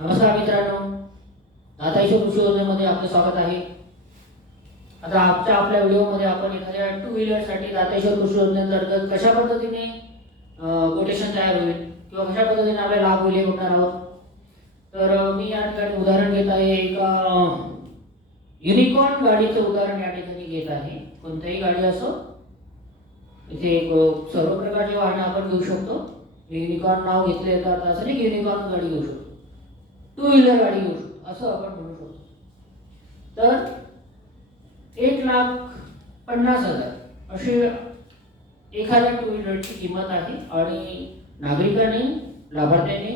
नमस्कार मित्रांनो, दाताईच्या कृषी योजनेमध्ये आपले स्वागत आहे. आता आपल्या व्हिडिओमध्ये आपण एखाद्या टू व्हीलरसाठी दाताईच्या कृषी योजनेअंतर्गत कशा पद्धतीने कोटेशन तयार होईल किंवा कशा पद्धतीने आपल्याला लाभ होईल हे बघणार आहोत. तर मी या ठिकाणी उदाहरण घेत आहे, एका युनिकॉर्न गाडीचं उदाहरण या ठिकाणी घेत आहे. कोणतीही गाडी असो, इथे सर्व प्रकारची वाहनं आपण घेऊ शकतो. युनिकॉर्न नाव घेतले तर असं नाही युनिकॉर्न गाडी घेऊ शकतो, टू व्हीलर गाडी घेऊ शकतो असं आपण म्हणू शकतो. तर 1,50,000 अशी एखाद्या टू व्हीलरची किंमत आहे आणि नागरिकांनी लाभार्थ्यांनी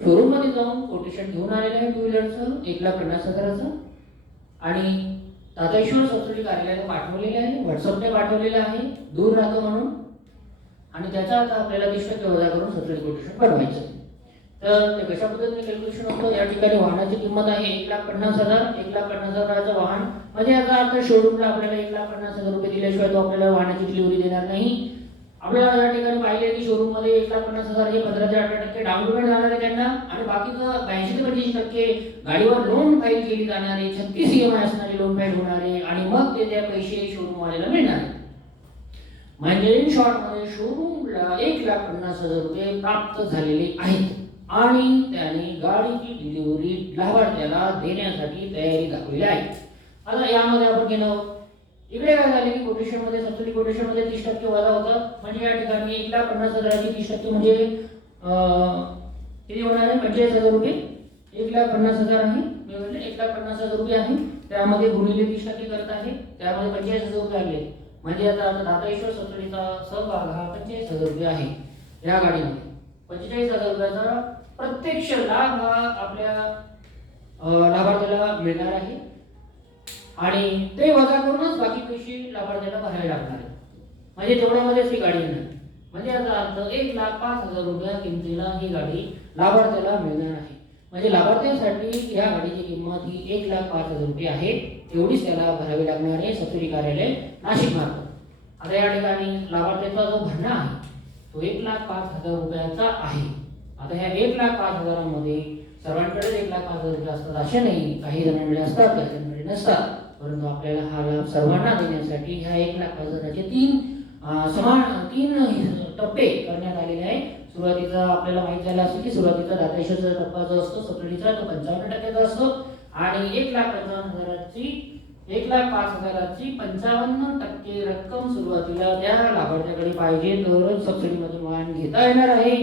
शोरूम मध्ये जाऊन कोटेशन घेऊन आलेलं आहे टू व्हीलरचं 1,50,000चं आणि दाताईश्वर सबसिडी कार्यालयाला पाठवलेले आहे, व्हॉट्सअपने पाठवलेलं आहे, दूर राहतो म्हणून. आणि त्याचा आता आपल्याला 30% वजा करून सबसिडी कोटेशन बनवायचं. तर ते कशा पद्धतीने कॅल्क्युलेशन होतं, या ठिकाणी वाहनाची किंमत आहे 1,50,000. 1,50,000चं वाहन म्हणजे याचा अर्थ शोरूमला आपल्याला 1,50,000 रुपये दिल्याशिवाय तो आपल्याला वाहनाची डिलिव्हरी देणार नाही. आपल्याला या ठिकाणी पाहिले की शोरूम मध्ये 1,50,000 हे 15 ते 18% डाऊन पेमेंट जाणार आहे त्यांना आणि बाकीचं 82 ते 25% गाडीवर लोन फाईल केली जाणार आहे, 36 EMI असणारी लोन फाईल होणार आहे आणि मग ते त्या पैसे शोरूम वाल्याला मिळणार आहे. म्हणजे इन शॉर्ट मध्ये शोरूमला 1,50,000 रुपये प्राप्त झालेले आहेत आणि त्याने गाडीची डिलिव्हरी लाभार्थ्याला देण्यासाठी तयारी दाखवली आहे. आता यामध्ये आपण गेलो, इकडे काय झाले की कोटेशन मध्ये सबसिडी कोटेशन मध्ये 30% वजा होतं. म्हणजे या ठिकाणी 1,50,000ची 30% म्हणजे किती होणार आहे, 45,000 रुपये. 1,50,000 आहे, मी म्हटलं 1,50,000 रुपये आहे, त्यामध्ये गुणिले 30% करत आहे, त्यामध्ये 45,000 रुपये आले. म्हणजे आता दाताईश्वर सबसिडीचा सहभाग हा 45,000 रुपये आहे. या गाडीमध्ये 45,000 रुपयाचा प्रत्यक्ष लाभ हा आपल्या लाभार्थ्याला मिळणार आहे आणि ते वजा करूनच बाकी पैसे लाभार्थ्याला भरावे लागणार आहे. म्हणजे तेवढ्यामध्येच ही गाडी येणार. म्हणजे याचा अर्थ 1,05,000 रुपया किमतीला ही गाडी लाभार्थ्याला मिळणार आहे. म्हणजे लाभार्थ्यासाठी या गाडीची किंमत ही 1,05,000 रुपये आहे. एवढीच त्याला भरावी लागणार आहे सबसिडी कार्यालय नाशिक मार्फत. आता या ठिकाणी लाभार्थ्याचा जो भरणा आहे तो 1,05,000 रुपयाचा आहे. आता ह्या 1,05,000 मध्ये सर्वांकडे 1,05,000 रुपये असतात असे नाही, काही जणांकडे असतात, काही जणांकडे नसतात. परंतु आपल्याला हा लाभ सर्वांना देण्यासाठी ह्या 1,05,000चे तीन टप्पे करण्यात आलेले आहे. सुरुवातीचा आपल्याला माहित झालं असेल की सुरुवातीचा दाताईश्वरचा टप्पा जो असतो सबसिडीचा तो 55% असतो आणि 1,05,000ची 55% रक्कम सुरुवातीला त्या लाभार्थ्याकडे पाहिजे तरच सबसिडीमधून वाहन घेता येणार आहे.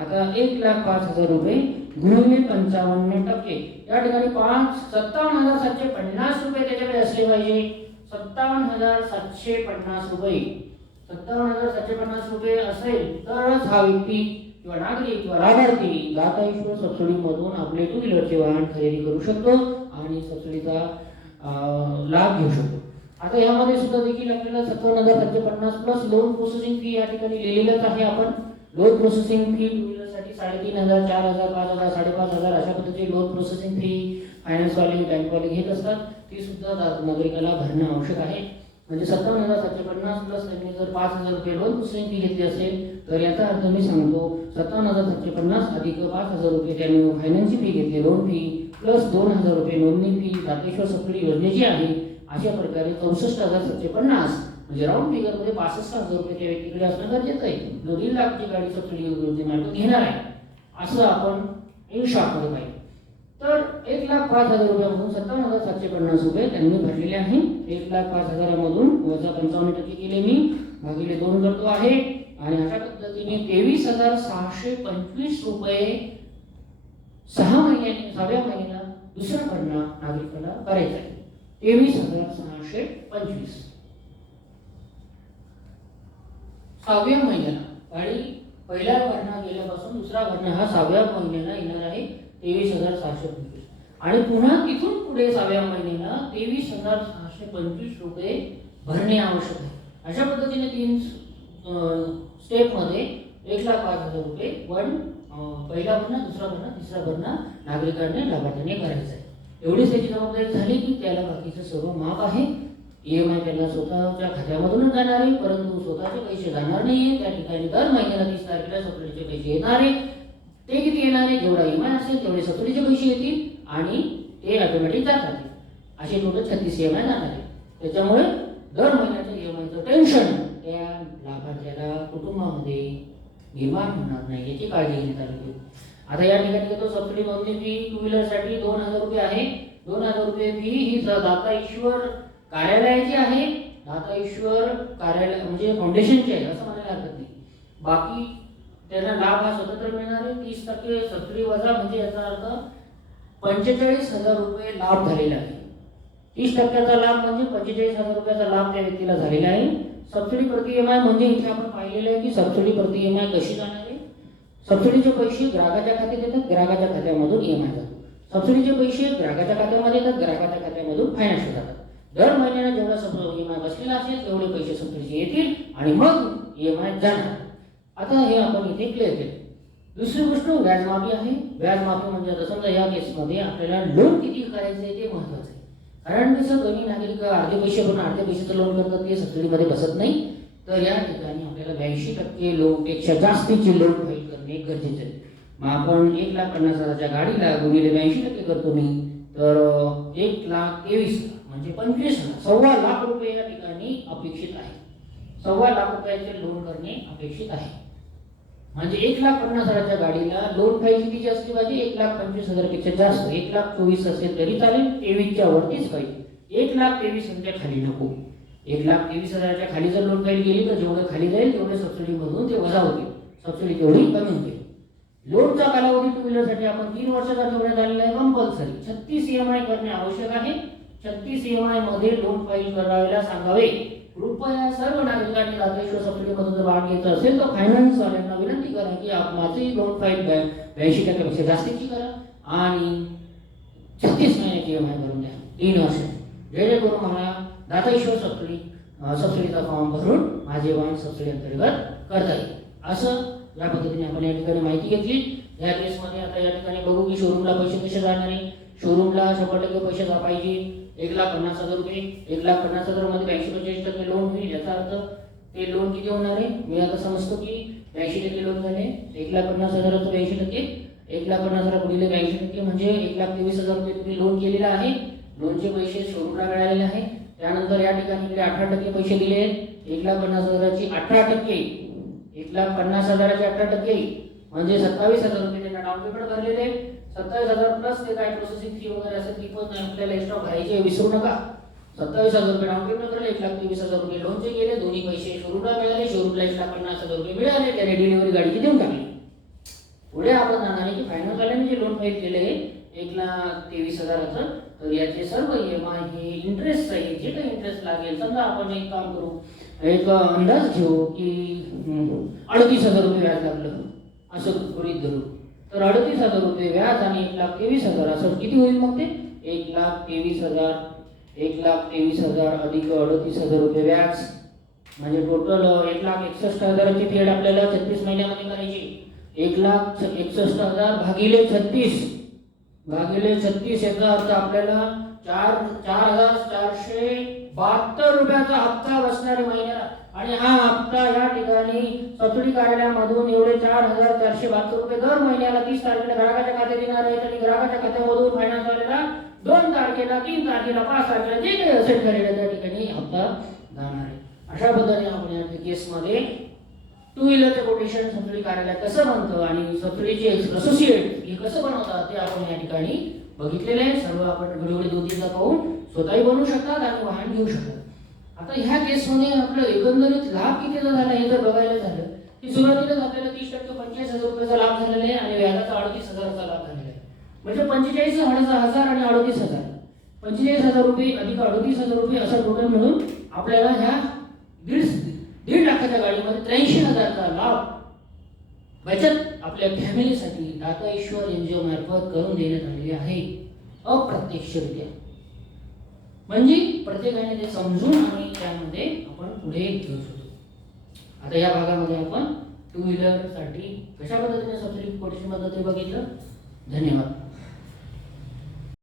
आता 1,05,000 रुपये गुणिले 55%, या ठिकाणी 57,750 रुपये त्याच्याकडे असले पाहिजे. 57,750 रुपये 57,750 रुपये असेल तरच हा व्यक्ती किंवा नागरिक किंवा लाभार्थी दाताईश्वर सबसिडी मधून आपले टू व्हीलरचे वाहन खरेदी करू शकतो आणि सबसिडीचा लाभ घेऊ शकतो. आता यामध्ये सुद्धा देखील आपल्याला 57,750 प्लस लोन प्रोसेसिंग फी या ठिकाणी लिहिलेलंच आहे. आपण लोन प्रोसेसिंग फी टू व्हीलरसाठी 3,500, 4,000, 5,000, 5,500 अशा पद्धतीची लोन प्रोसेसिंग फी फायनान्सवाले बँकवाले घेत असतात. ती सुद्धा नागरिकाला भरणं आवश्यक आहे. म्हणजे 57,750 प्लस त्यांनी जर 5,000 रुपये लोन प्रोसेसिंग फी घेतली असेल तर याचा अर्थ मी सांगतो 57,750 अधिक 5,000 रुपये त्यांनी फायनान्सची फी घेतली, लोन फी प्लस 2,000 रुपये नोंदणी फी दातेश्वर सबसिडी योजनेची आहे. अशा प्रकारे 64,750 म्हणजे राऊंड फिगर मध्ये 65,000 रुपये त्या व्यक्तीकडे असणं गरजेचं आहे जो 1,00,000 ची गाडी सबसिडी योजनेमार्फत घेणार आहे. असं आपण इन शॉर्ट मध्ये पाहिजे. तर 1,05,000 रुपयामधून 57,750 रुपये त्यांनी भरलेले आहे. 1,05,000 मधून वजा 55% केले मी भागिले 2 करतो आहे आणि अशा पद्धतीने 23,625 रुपये 6व्या महिन्याला दुसरा भरणा नागरिकाला करायचा आहे. 23,625 6व्या महिन्याला गाडी पहिला भरणा गेल्यापासून दुसरा भरणा हा 6व्या महिन्याला येणार आहे 23,625 आणि पुन्हा तिथून पुढे 6व्या महिन्याला 23,625 रुपये भरणे आवश्यक आहे. अशा पद्धतीने 3 स्टेप मध्ये 1,05,000 रुपये पहिला भरणा, दुसरा भरणा, तिसरा भरणा नागरिकांनी लाभार्थ्याने करायचा आहे. एवढीच त्याची जबाबदारी झाली की त्याला बाकीचं सर्व माफ आहे. EMI त्याला स्वतःच्या खात्यामधूनच जाणार आहे, परंतु स्वतःचे पैसे जाणार नाही. त्या ठिकाणी दर महिन्याला 30 तारखेला सबसिडीचे पैसे येणार आहे. ते किती येणार आहे, जेवढा EMI असेल तेवढे सबसिडीचे पैसे येतील आणि ते ऑटोमॅटिक जातात. असे टोटल 36 EMI जाणार आहे. त्याच्यामुळे दर महिन्याच्या EMIचं टेन्शन त्या लाभार्थ्याला कुटुंबामध्ये निर्माण होणार नाही याची काळजी घेण्यात आली. आता या ठिकाणी तो सबसिडी मधली फी टू व्हीलरसाठी 2000 रुपये आहे. 2000 रुपये फी ही दाता ईश्वर कार्यालयाची आहे. दाता ईश्वर कार्यालय म्हणजे फाउंडेशनची आहे असं म्हणायला हरकत नाही. बाकी त्यांना लाभ हा स्वतंत्र मिळणार आहे. 30% सबसिडी वजा म्हणजे याचा अर्थ 45,000 रुपये लाभ झालेला आहे. 30% लाभ म्हणजे 45,000 रुपयाचा लाभ त्या व्यक्तीला झालेला आहे. सबसिडी प्रति EMI म्हणजे इथे आपण पाहिलेलं आहे की सबसिडी प्रति EMI कशी जाणार आहे. सबसिडीचे पैसे ग्राहकाच्या खात्यात येतात, ग्राहकाच्या खात्यामधून EMI जातो. सबसिडीचे पैसे ग्राहकाच्या खात्यामध्ये येतात, ग्राहकाच्या खात्यामधून फायनान्सला जातात. दर महिन्याला जेवढा EMI बसलेला असेल तेवढे पैसे सबसिडीचे येतील आणि मग EMI जाणार. आता हे आपण इथे क्लिअर केले. दुसरी गोष्ट व्याजमाफी आहे. व्याजमाफी म्हणजे आता समजा या केसमध्ये आपल्याला लोन किती करायचं आहे ते महत्त्वाचं आहे. कारण कसं कमी नागरिक अर्धे पैसे भरून अर्धे पैशाचं लोन करतात ते सबसिडीमध्ये बसत नाही. तर या ठिकाणी आपल्याला 82% लोन पेक्षा जास्तीचे लोन फाईल करणे गरजेचे आहे. मग आपण 1,50,000च्या गाडीला गुणिले 82% करतो मी तर 1,23,000 म्हणजे 25,000 1,25,000 रुपये या ठिकाणी अपेक्षित आहे. 1,25,000 रुपयाचे लोन करणे अपेक्षित आहे. म्हणजे 1,50,000च्या गाडीला लोन फाईल कितीची असली पाहिजे, 1,25,000 पेक्षा जास्त. 1,24,000 असेल तरी चालेल, 23च्या वरतीच पाहिजे. 1,23,000च्या खाली नको. 1,23,000च्या खाली जर लोन फाईल गेली तर जेवढं खाली जाईल तेवढे सबसिडी मधून ते वजा होतील. सबसिडी तेवढी कमी होईल. लोनचा कालावधी टू व्हीलरसाठी आपण 3 वर्षाचा ठेवण्यात आलेला आहे कंपल्सरी. 36 EMI करणे आवश्यक आहे. 36 EMI मध्ये लोन फाईल करायला सांगावे. कृपया सर्व नागरिकांनी दाता ईश्वर सबसिडी मधून जर भाग घ्यायचा असेल तर फायनान्स वाल्यांना विनंती करा की माझी लोन फाईल 82% पेक्षा जास्तीची करा आणि 36 महिन्याची EMI भरून द्या 3 वर्ष. जेणेकरून मला दाता ईश्वर सबसिडीचा फॉर्म भरून माझे वाहन सबसिडी अंतर्गत करता येईल. असं या पद्धतीने आपण या ठिकाणी माहिती घेतली. या केसमध्ये आता या ठिकाणी बघू की शोरूमला पैसे कसे जाणार आहे. शोरूमला 100% पैसे पाहिजे. 1,50,000 रुपये. 1,50,000 मध्ये 85% लोन होईल. याचा अर्थ ते लोन किती होणार आहे. मी आता समजतो की 82% लोन झाले. 1,50,000चं 82%. 1,50,000 गुणिले 82% म्हणजे 1,23,000 रुपये तुम्ही लोन केलेला आहे. लोनचे पैसे शोरूमला मिळालेले आहे. त्यानंतर या ठिकाणी 18% पैसे दिले आहेत. 1,50,000ची 18%. 1,50,000चे 18% म्हणजे 27,000 रुपये त्यांना डाऊन पेमेंट भरलेले. 27,000 प्लस ते काय प्रोसेसिंग फी वगैरे असेल ती पण आपल्याला एक्स्ट्रा भरायची विसरू नका. 27,000 रुपये डाऊन पेमेंट भरले. 1,23,000 रुपये लोनचे गेले. दोन्ही पैसे शोरूमला मिळाले. शोरूमला 1,50,000 रुपये मिळाले. त्याने डिलिव्हरी गाडीची देऊन टाकली. पुढे आपण जाणार आहे की फायनान्स वाल्याने जे लोन फाईल केले 1,23,000चं तर याचे सर्व EMI हे इंटरेस्ट आहे. जे काही इंटरेस्ट लागेल समजा आपण एक काम करू एक अंदाज घेऊ की 38,000 रुपये व्याज लागलं असं गृहीत धरू तर 38,000 रुपये व्याज आणि 1,23,000 असं किती होईल मग ते 1,23,000 1,23,000 अधिक 38,000 रुपये व्याज म्हणजे टोटल 1,61,000ची फेड आपल्याला 36 महिन्यामध्ये करायची. 1,61,000 भागिले 36 याचा अर्थ आपल्याला 4,472 रुपयाचा हप्ता बसणारे महिन्याला. आणि हा हप्ता या ठिकाणी सबसिडी कार्यालयामधून एवढे 4,472 रुपये दर महिन्याला 30 तारखेला ग्राहकाच्या खात्यात येणार आहेत आणि ग्राहकाच्या खात्यामधून फायनान्स वाल्याला 2 तारखेला 3 तारखेला 5 तारखेला जे काही असेल ठरलेलं त्या ठिकाणी हप्ता जाणार आहे. अशा पद्धतीने आपण या केसमध्ये टू व्हीलरचे कोटेशन सबसिडी कार्यालय कसं बनतं आणि सबसिडीचे असोसिएट हे कसं बनवतात ते आपण या ठिकाणी बघितलेले आहे. सर्व आपण व्हिडिओ 2-3दा पाहून स्वतःही बनवू शकतात आणि वाहन घेऊ शकतात. आता ह्या केसमध्ये आपलं एकंदरीत लाभ कितीचा झाला हे जर बघायला झालं की सुरुवातीलाच आपल्याला 30% 45,000 रुपयाचा लाभ झालेला आहे आणि व्याजाचा 38,000चा लाभ झालेला आहे. म्हणजे 45,000 आणि 38,000 45,000 रुपये अधिक 38,000 रुपये असं टोटल मिळून आपल्याला ह्या 1.5 लाखाच्या गाडीमध्ये 83,000चा लाभ बचत आपल्या फॅमिलीसाठी दाता ईश्वर NGO मार्फत करून देण्यात आलेली आहे अप्रत्यक्षरित्या. म्हणजे प्रत्येकाने ते समजून आणि त्यामध्ये आपण पुढे घेऊ शकतो. आता या भागामध्ये आपण टू व्हीलर साठी कशा पद्धतीने सबसिडी कोटेशन पद्धती बघितलं. धन्यवाद.